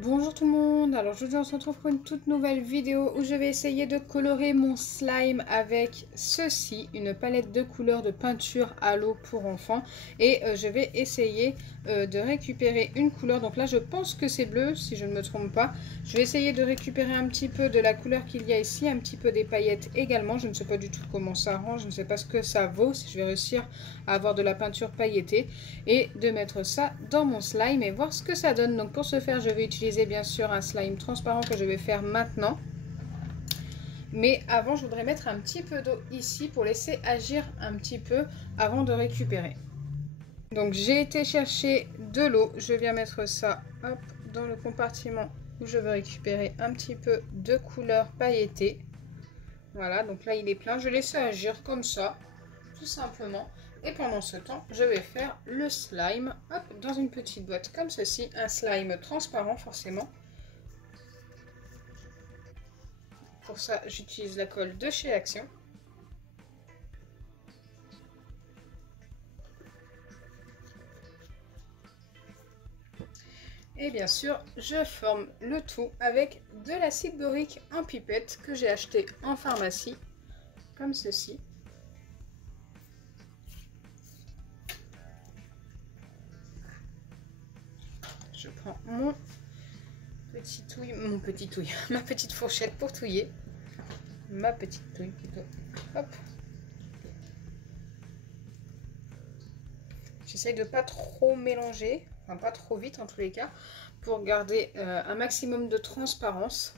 Bonjour tout le monde, alors aujourd'hui on se retrouve pour une toute nouvelle vidéo où je vais essayer de colorer mon slime avec ceci, une palette de couleurs de peinture à l'eau pour enfants et je vais essayer de récupérer une couleur, donc là je pense que c'est bleu si je ne me trompe pas. Je vais essayer de récupérer un petit peu de la couleur qu'il y a ici, un petit peu des paillettes également, je ne sais pas du tout comment ça rend, je ne sais pas ce que ça vaut, si je vais réussir à avoir de la peinture paillettée et de mettre ça dans mon slime et voir ce que ça donne. Donc pour ce faire je vais utiliser bien sûr un slime transparent que je vais faire maintenant, mais avant je voudrais mettre un petit peu d'eau ici pour laisser agir un petit peu avant de récupérer. Donc j'ai été chercher de l'eau, je viens mettre ça hop, dans le compartiment où je veux récupérer un petit peu de couleur paillettée. Voilà, donc là il est plein, je laisse agir comme ça tout simplement. Et pendant ce temps, je vais faire le slime hop, dans une petite boîte comme ceci, un slime transparent forcément. Pour ça, j'utilise la colle de chez Action. Et bien sûr, je forme le tout avec de l'acide borique en pipette que j'ai acheté en pharmacie, comme ceci. Je prends ma petite fourchette pour touiller. Ma petite touille plutôt. Hop. J'essaye de pas trop mélanger, enfin pas trop vite en tous les cas, pour garder un maximum de transparence.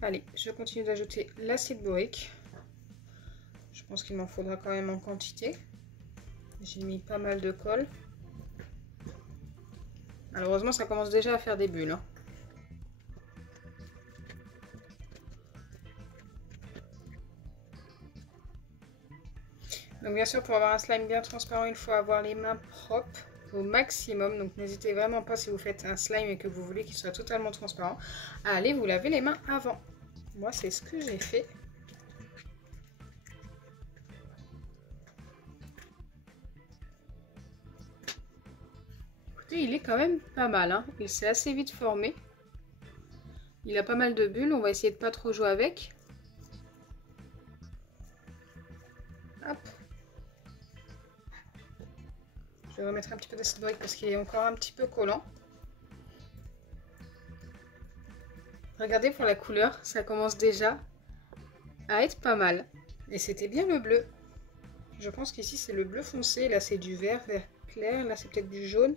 Allez, je continue d'ajouter l'acide borique. Je pense qu'il m'en faudra quand même en quantité. J'ai mis pas mal de colle. Malheureusement, ça commence déjà à faire des bulles, hein. Donc bien sûr, pour avoir un slime bien transparent, il faut avoir les mains propres au maximum. Donc n'hésitez vraiment pas, si vous faites un slime et que vous voulez qu'il soit totalement transparent, à aller vous laver les mains avant. Moi, c'est ce que j'ai fait. Écoutez, il est quand même pas mal, hein. Il s'est assez vite formé. Il a pas mal de bulles, on va essayer de pas trop jouer avec. Hop. Je vais remettre un petit peu d'acide borique parce qu'il est encore un petit peu collant. Regardez pour la couleur, ça commence déjà à être pas mal. Et c'était bien le bleu. Je pense qu'ici c'est le bleu foncé, là c'est du vert, vert clair, là c'est peut-être du jaune.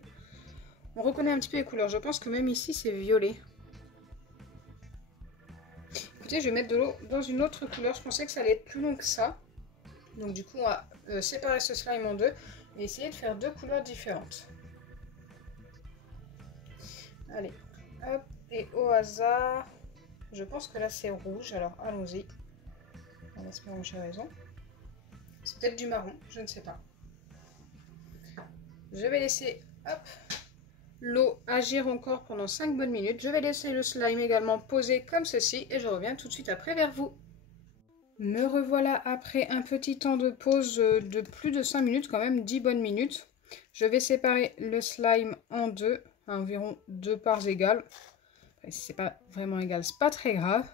On reconnaît un petit peu les couleurs, je pense que même ici c'est violet. Écoutez, je vais mettre de l'eau dans une autre couleur, je pensais que ça allait être plus long que ça. Donc du coup on va séparer ce slime en deux et essayer de faire deux couleurs différentes. Allez, hop, et au hasard, je pense que là c'est rouge, alors allons-y. En espérant que j'ai raison. C'est peut-être du marron, je ne sais pas. Je vais laisser l'eau agir encore pendant 5 bonnes minutes. Je vais laisser le slime également poser comme ceci et je reviens tout de suite après vers vous. Me revoilà après un petit temps de pause de plus de 5 minutes, quand même 10 bonnes minutes. Je vais séparer le slime en deux, à environ 2 parts égales. Enfin, si c'est pas vraiment égal, c'est pas très grave.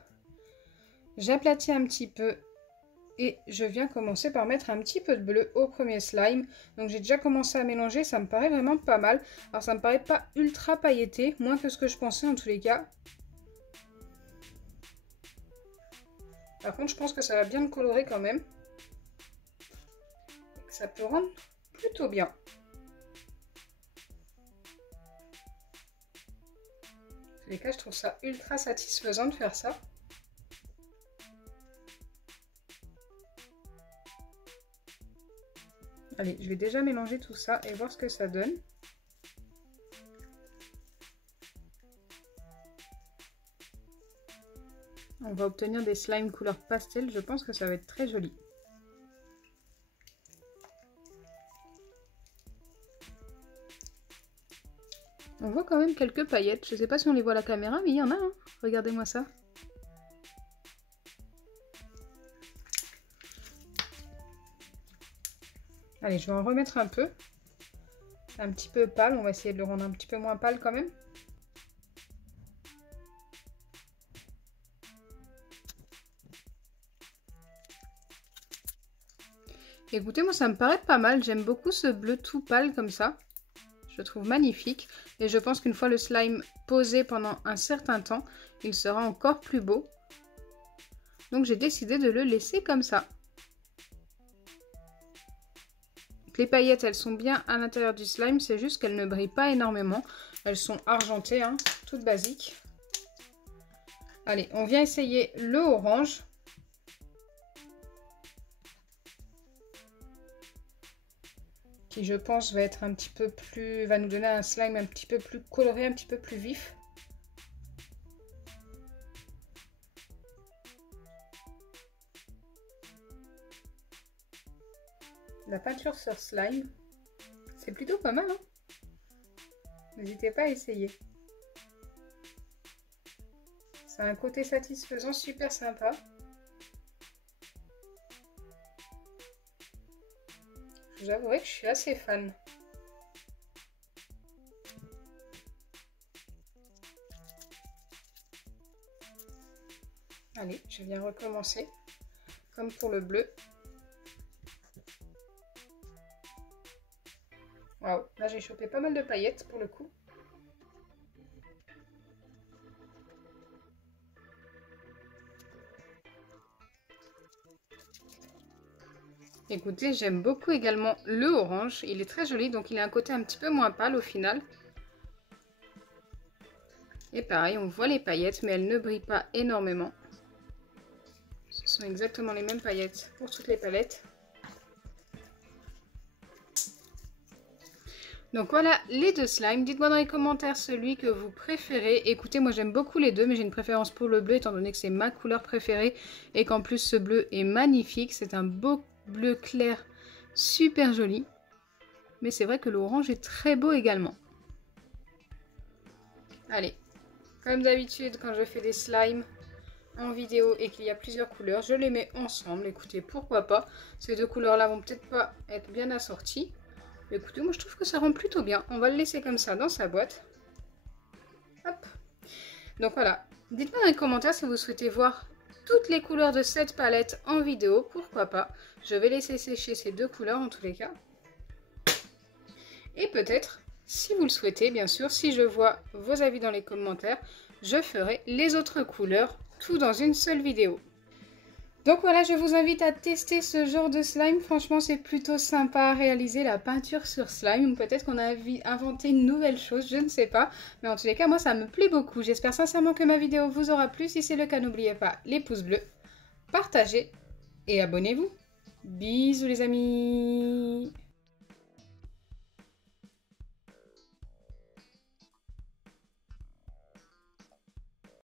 J'aplatis un petit peu. Et je viens commencer par mettre un petit peu de bleu au premier slime. Donc j'ai déjà commencé à mélanger, ça me paraît vraiment pas mal. Alors ça me paraît pas ultra pailleté, moins que ce que je pensais en tous les cas. Par contre je pense que ça va bien le colorer quand même. Et que ça peut rendre plutôt bien. En tous les cas je trouve ça ultra satisfaisant de faire ça. Allez, je vais déjà mélanger tout ça et voir ce que ça donne. On va obtenir des slimes couleur pastel, je pense que ça va être très joli. On voit quand même quelques paillettes, je ne sais pas si on les voit à la caméra, mais il y en a, hein. Regardez-moi ça. Allez, je vais en remettre un peu. Un petit peu pâle, on va essayer de le rendre un petit peu moins pâle quand même. Écoutez, moi ça me paraît pas mal. J'aime beaucoup ce bleu tout pâle comme ça. Je le trouve magnifique. Et je pense qu'une fois le slime posé pendant un certain temps, il sera encore plus beau. Donc j'ai décidé de le laisser comme ça. Les paillettes, elles sont bien à l'intérieur du slime. C'est juste qu'elles ne brillent pas énormément. Elles sont argentées, hein, toutes basiques. Allez, on vient essayer le orange. Qui je pense va être un petit peu plus, va nous donner un slime un petit peu plus coloré, un petit peu plus vif. La peinture sur slime, c'est plutôt pas mal, hein? N'hésitez pas à essayer. C'est un côté satisfaisant, super sympa. Je vous avouerai que je suis assez fan. Allez, je viens recommencer, comme pour le bleu. Waouh, là j'ai chopé pas mal de paillettes pour le coup. Écoutez, j'aime beaucoup également le orange. Il est très joli, donc il a un côté un petit peu moins pâle au final. Et pareil, on voit les paillettes, mais elles ne brillent pas énormément. Ce sont exactement les mêmes paillettes pour toutes les palettes. Donc voilà les deux slimes. Dites-moi dans les commentaires celui que vous préférez. Écoutez, moi j'aime beaucoup les deux, mais j'ai une préférence pour le bleu étant donné que c'est ma couleur préférée. Et qu'en plus ce bleu est magnifique. C'est un beau bleu clair, super joli. Mais c'est vrai que l'orange est très beau également. Allez, comme d'habitude quand je fais des slimes en vidéo et qu'il y a plusieurs couleurs, je les mets ensemble. Écoutez, pourquoi pas. Ces deux couleurs-là vont peut-être pas être bien assorties. Écoutez, moi je trouve que ça rend plutôt bien. On va le laisser comme ça dans sa boîte. Hop. Donc voilà. Dites-moi dans les commentaires si vous souhaitez voir toutes les couleurs de cette palette en vidéo. Pourquoi pas. Je vais laisser sécher ces deux couleurs en tous les cas. Et peut-être, si vous le souhaitez, bien sûr, si je vois vos avis dans les commentaires, je ferai les autres couleurs, tout dans une seule vidéo. Donc voilà, je vous invite à tester ce genre de slime. Franchement, c'est plutôt sympa à réaliser, la peinture sur slime. Peut-être qu'on a inventé une nouvelle chose, je ne sais pas. Mais en tous les cas, moi, ça me plaît beaucoup. J'espère sincèrement que ma vidéo vous aura plu. Si c'est le cas, n'oubliez pas les pouces bleus, partagez et abonnez-vous. Bisous les amis!